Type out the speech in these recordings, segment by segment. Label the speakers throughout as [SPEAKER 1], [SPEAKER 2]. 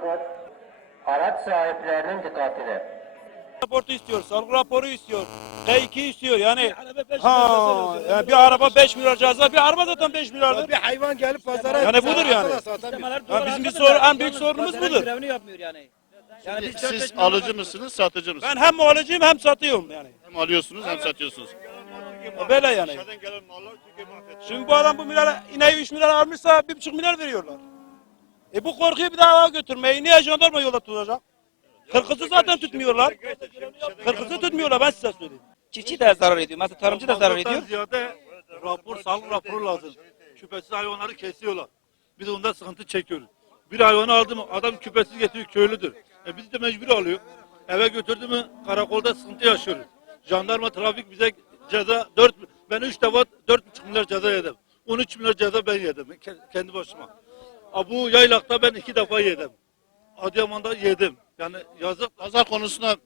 [SPEAKER 1] Dikkat. Araç sahiplerinin dikkatine.
[SPEAKER 2] Raportu istiyor, salgı raporu istiyor, K2 istiyor yani. Yani bir araba 5 milyar ceza, bir araba zaten 5 milyardır.
[SPEAKER 3] Bir hayvan gelip pazara
[SPEAKER 2] Yani budur yani. Ya bizim en büyük sorunumuz budur.
[SPEAKER 4] Görevini yapmıyor yani. Yani biz
[SPEAKER 5] Siz alıcı mısınız, satıcı mısınız?
[SPEAKER 2] Ben hem alıcıyım hem satıyorum yani.
[SPEAKER 5] Hem alıyorsunuz hem satıyorsunuz.
[SPEAKER 2] Böyle yani. Şimdi bu adam bu milyar, ineği 3 milyar almışsa 1,5 milyar veriyorlar. Bu korkuyu bir daha götürmeyi niye jandarma yolda tutacak? Kırkızı zaten tutmuyorlar. Kırkızı tutmuyorlar, ben size söyleyeyim.
[SPEAKER 4] çiftçi de zarar ediyor. Mesela tarımcı da zarar ediyor.
[SPEAKER 6] Ziyade sağlık raporu lazım. Küpesiz hayvanları kesiyorlar. Biz onda sıkıntı çekiyoruz. Bir hayvanı aldı mı adam küpesiz getiriyor, köylüdür. Biz de mecbur alıyor. Eve götürdü mü karakolda sıkıntı yaşıyoruz. Jandarma, trafik bize ceza ben 3 defa 4,5 milyar ceza yedim. 13 milyar ceza ben yedim kendi başıma. Bu yaylakta ben 2 defa yedim. Adıyaman'da yedim. Yani yazık.
[SPEAKER 5] Pazar konusuna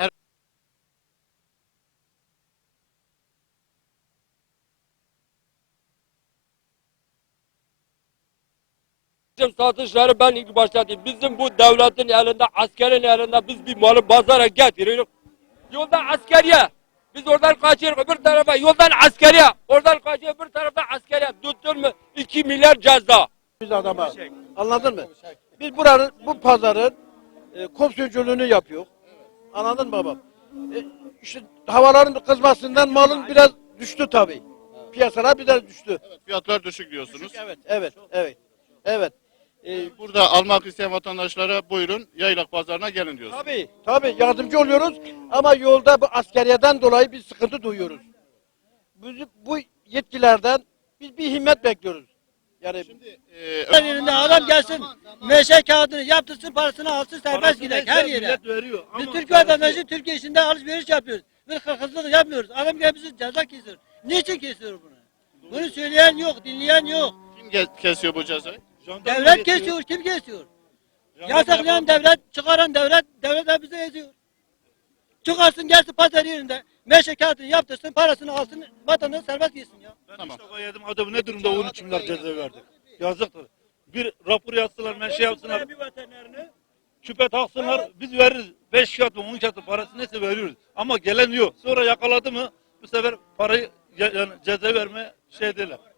[SPEAKER 7] Bizim satışları ben ilk başlatayım. Bizim bu devletin elinde, askerin elinde biz bir malı pazara getiriyoruz. Yolda askeriye. Biz oradan kaçıyoruz öbür tarafa. Yoldan askeriye. Oradan kaçıyor öbür tarafta askeriye. Tuttun mu 2 milyar ceza.
[SPEAKER 3] Biz adama. Anladın mı? Biz buranın, bu pazarın komisyonculuğunu yapıyor. Anladın mı babam? İşte havaların kızmasından malın biraz düştü tabii. Piyasalar biraz düştü.
[SPEAKER 5] fiyatlar düşük diyorsunuz.
[SPEAKER 3] Evet.
[SPEAKER 5] Burada almak isteyen vatandaşlara buyurun yaylak pazarına gelin diyorsunuz.
[SPEAKER 3] Tabii yardımcı oluyoruz ama yolda bu askeriyeden dolayı bir sıkıntı duyuyoruz. Bu yetkilerden biz bir himmet bekliyoruz. Yani
[SPEAKER 5] Her
[SPEAKER 8] yerinde adam gelsin, meşe kağıdını yaptırsın, parasını alsın, serbest gider her yere.
[SPEAKER 6] Veriyor.
[SPEAKER 8] Biz Türk vatandaşı Türkiye içinde alışveriş yapıyoruz. Biz hırsızlık yapmıyoruz. Adam gelip bizi ceza kesiyor. Niçin kesiyor bunu? Bunu söyleyen yok, dinleyen yok.
[SPEAKER 5] kim kesiyor bu cezayı?
[SPEAKER 8] Devlet kesiyor, kim kesiyor? Yasaklayan devlet, çıkaran devlet, devlet de bize eziyor. Çıkarsın gelsin pazar yerinde, meşe kağıdını yaptırsın, parasını alsın, vatandaş serbest gitsin ya.
[SPEAKER 6] Ben tamam. 3 defa yedim adamı ne durumda 13 milyar ceza verdik. Yazıktır. Bir rapor yazsınlar, meşe yapsınlar. Küpe taksınlar, biz veririz. 5 kağıt mı 10 kağıt parası neyse veriyoruz. Ama gelen yok. Sonra yakaladı mı bu sefer parayı yani ceza verme şey derler.